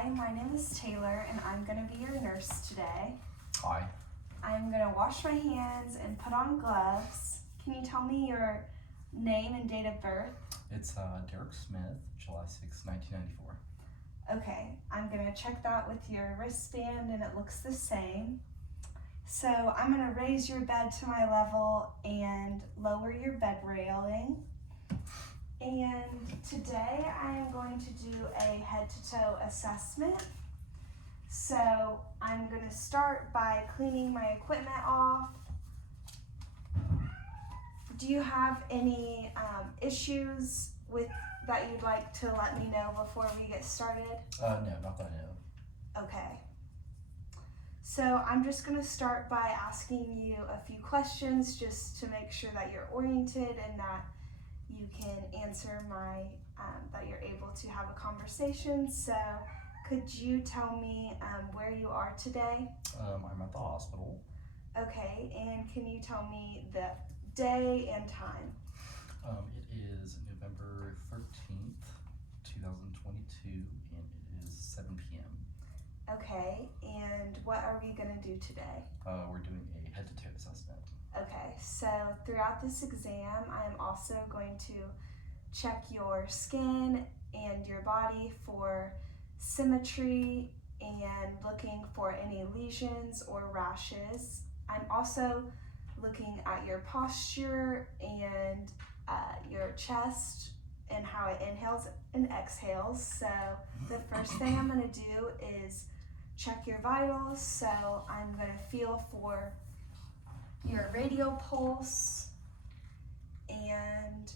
Hi, my name is Taylor and I'm going to be your nurse today. Hi. I'm going to wash my hands and put on gloves. Can you tell me your name and date of birth? It's Derek Smith, July 6, 1994. Okay, I'm going to check that with your wristband and it looks the same. So I'm going to raise your bed to my level and lower your bed railing. And today I am going to do a head-to-toe assessment. So I'm going to start by cleaning my equipment off. Do you have any issues with that you'd like to let me know before we get started? No, not that I know. Okay. So I'm just going to start by asking you a few questions just to make sure that you're oriented and that you can answer that you're able to have a conversation. So could you tell me where you are today? I'm at the hospital. Okay, and can you tell me the day and time? It is November 13th, 2022, and it is 7 p.m. Okay, and what are we going to do today? We're doing a head-to-toe assessment. Okay, so throughout this exam, I am also going to check your skin and your body for symmetry and looking for any lesions or rashes. I'm also looking at your posture and your chest and how it inhales and exhales. So the first thing I'm going to do is check your vitals. So I'm going to feel for your radial pulse and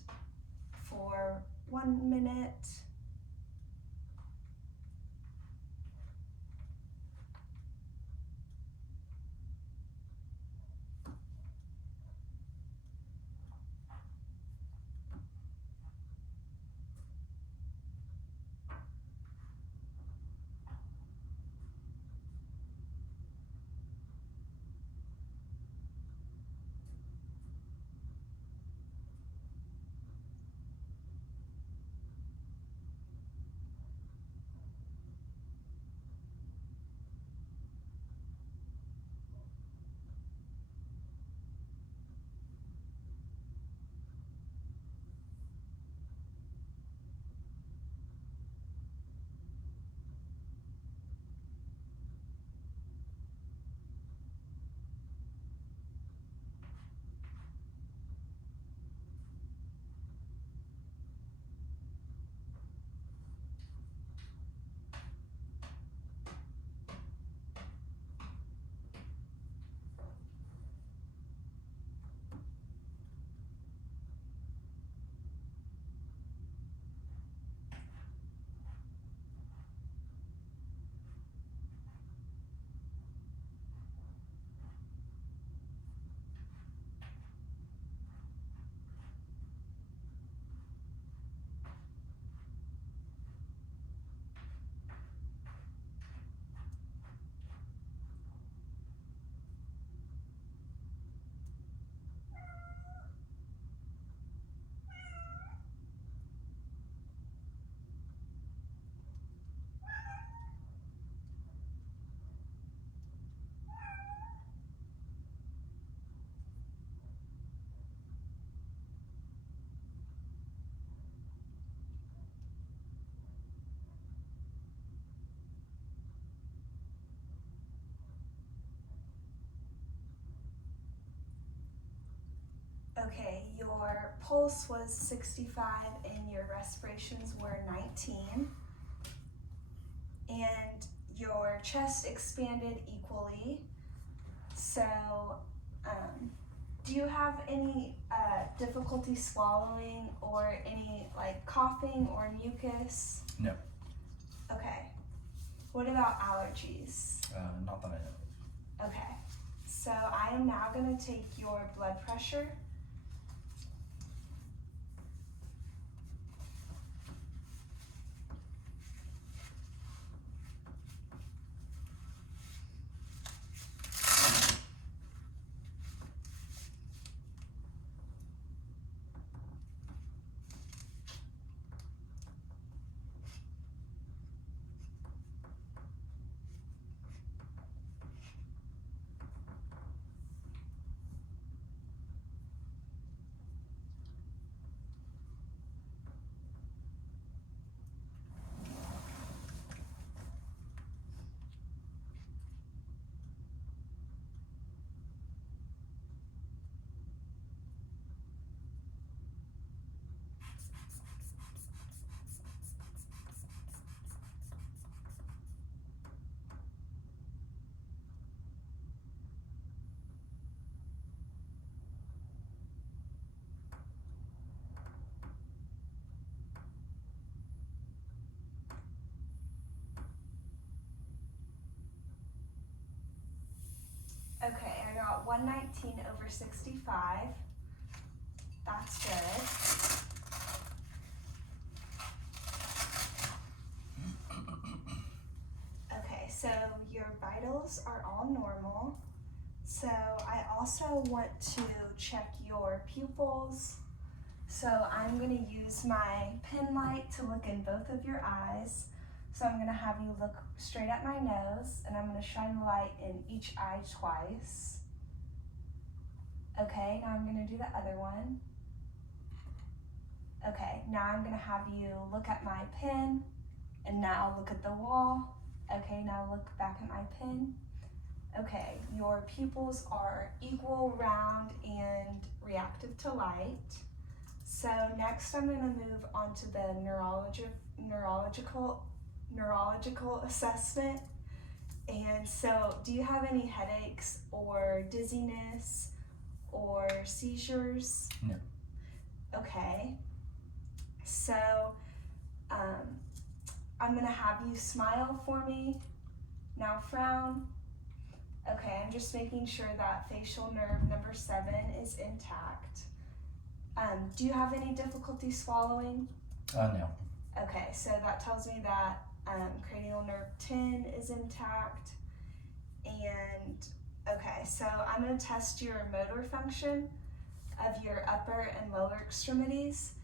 for 1 minute. Okay, your pulse was 65 and your respirations were 19. And your chest expanded equally. So, do you have any difficulty swallowing or any like coughing or mucus? No. Okay. What about allergies? Not that I know of. Okay. So I am now going to take your blood pressure. 119/65. That's good. Okay, so your vitals are all normal. So I also want to check your pupils. So I'm going to use my pen light to look in both of your eyes. So I'm going to have you look straight at my nose, and I'm going to shine the light in each eye twice. Okay, now I'm going to do the other one. Okay, now I'm going to have you look at my pen, and now look at the wall. Okay, now look back at my pen. Okay, your pupils are equal, round, and reactive to light. So next I'm going to move on to the neurological assessment. And so do you have any headaches or dizziness or seizures? No. Okay, so I'm going to have you smile for me. Now frown. Okay, I'm just making sure that facial nerve number 7 is intact. Do you have any difficulty swallowing? No. Okay, so that tells me that cranial nerve 10 is intact. And okay, so I'm going to test your motor function of your upper and lower extremities.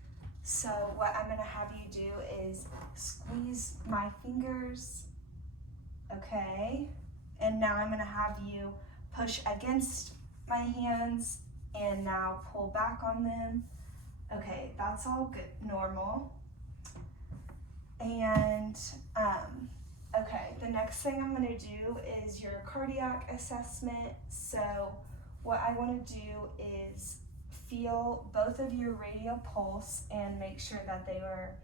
So what I'm going to have you do is squeeze my fingers. Okay, and now I'm going to have you push against my hands and now pull back on them. Okay, that's all good, normal. And okay, the next thing I'm going to do is your cardiac assessment. So what I want to do is feel both of your radial pulse and make sure that they are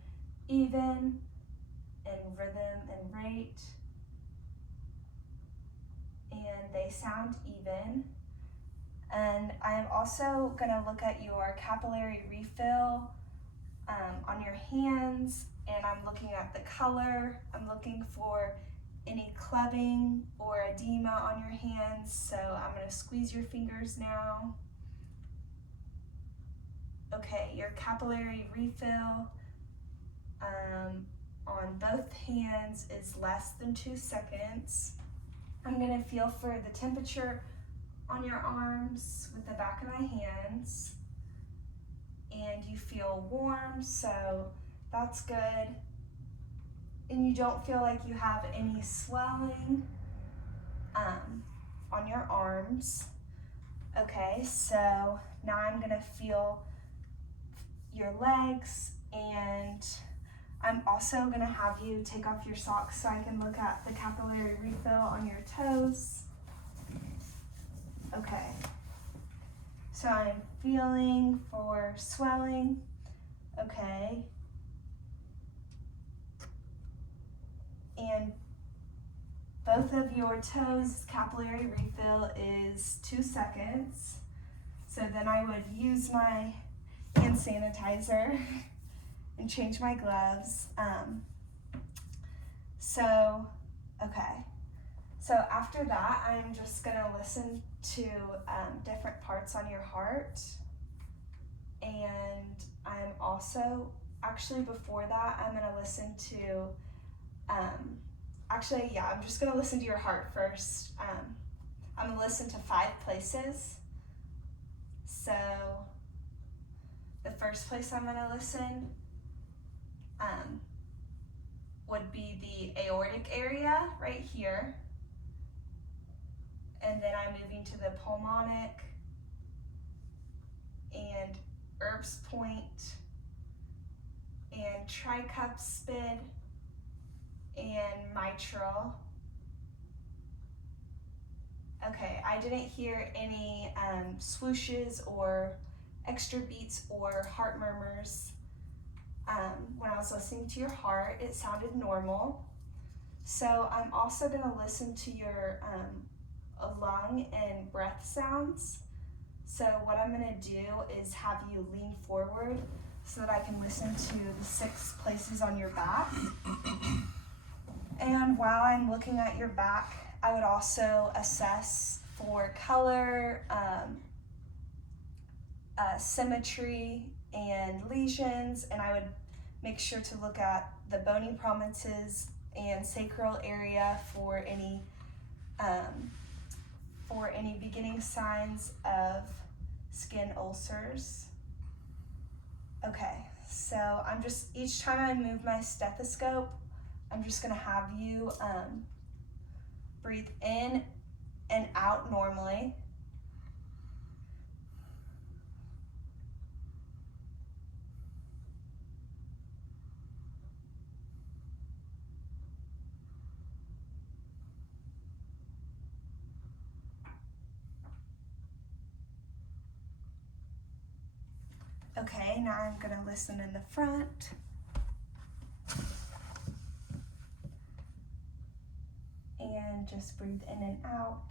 even in rhythm and rate, and they sound even. And I am also going to look at your capillary refill on your hands, and I'm looking at the color. I'm looking for any clubbing or edema on your hands, so I'm going to squeeze your fingers now. Okay, your capillary refill on both hands is less than 2 seconds. I'm going to feel for the temperature on your arms with the back of my hands, and you feel warm, so that's good. And you don't feel like you have any swelling on your arms. Okay, so now I'm going to feel your legs, and I'm also going to have you take off your socks so I can look at the capillary refill on your toes. Okay, so I'm feeling for swelling. Okay, and both of your toes capillary refill is 2 seconds. So then I would use my hand sanitizer and change my gloves. Okay. So after that, I'm just gonna listen to different parts on your heart. And I'm also, actually before that, I'm gonna listen to, I'm just gonna listen to your heart first. I'm gonna listen to 5 places. So the first place I'm gonna listen would be the aortic area right here. And then I'm moving to the pulmonic and Erb's point and tricuspid and mitral. Okay, I didn't hear any swooshes or extra beats or heart murmurs. When I was listening to your heart, it sounded normal. So I'm also going to listen to your lung and breath sounds. So what I'm going to do is have you lean forward so that I can listen to the 6 places on your back. And while I'm looking at your back, I would also assess for color, symmetry, and lesions, and I would make sure to look at the bony prominences and sacral area for any beginning signs of skin ulcers. Okay, so I'm just, each time I move my stethoscope, I'm just gonna have you breathe in and out normally. Okay, now I'm gonna listen in the front. And just breathe in and out.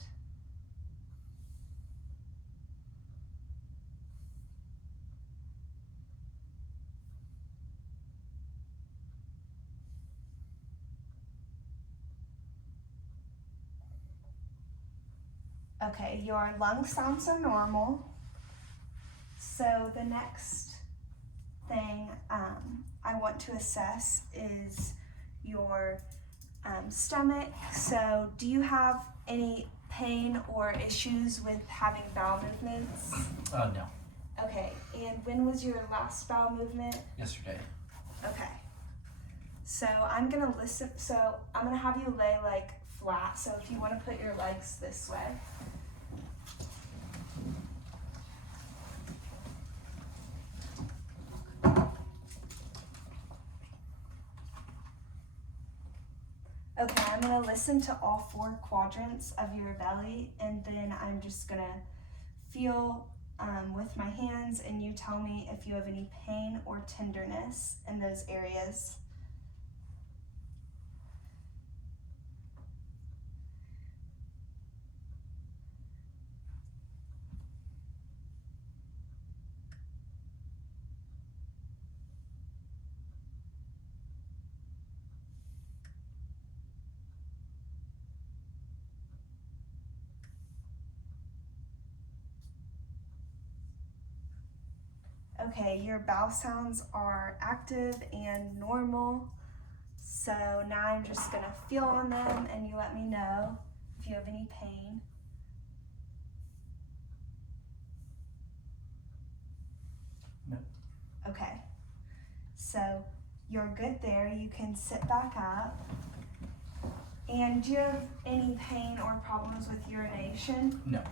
Okay, your lung sounds are normal. So the next thing I want to assess is your stomach. So do you have any pain or issues with having bowel movements? No. Okay, and when was your last bowel movement? Yesterday. Okay. So I'm gonna listen, so I'm gonna have you lay like flat. So if you wanna put your legs this way. Okay, I'm gonna listen to all 4 quadrants of your belly, and then I'm just gonna feel with my hands, and you tell me if you have any pain or tenderness in those areas. Okay, your bowel sounds are active and normal. So now I'm just gonna feel on them, and you let me know if you have any pain. No. Okay, so you're good there. You can sit back up. And do you have any pain or problems with urination? No.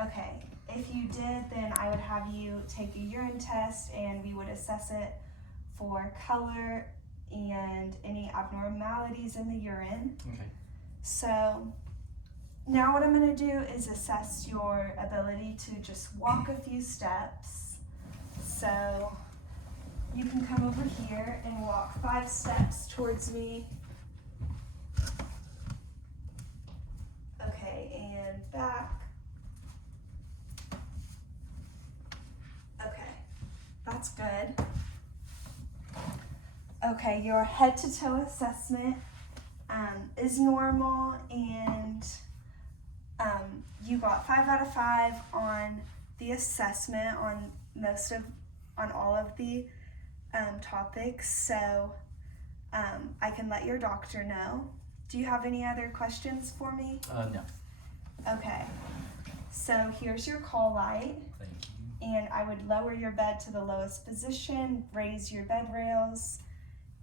Okay, if you did, then I would have you take a urine test, and we would assess it for color and any abnormalities in the urine. Okay. So now what I'm gonna do is assess your ability to just walk a few steps. So you can come over here and walk 5 steps towards me. Okay, and back. Okay, that's good. Okay, your head to toe assessment is normal, and you got 5 out of 5 on the assessment on all of the topics. So I can let your doctor know. Do you have any other questions for me? No. Okay, so here's your call light. Thank you. And I would lower your bed to the lowest position, raise your bed rails,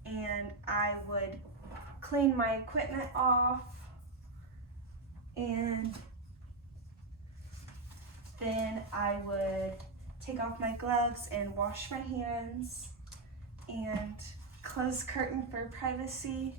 and I would clean my equipment off, and then I would take off my gloves and wash my hands, and close curtain for privacy.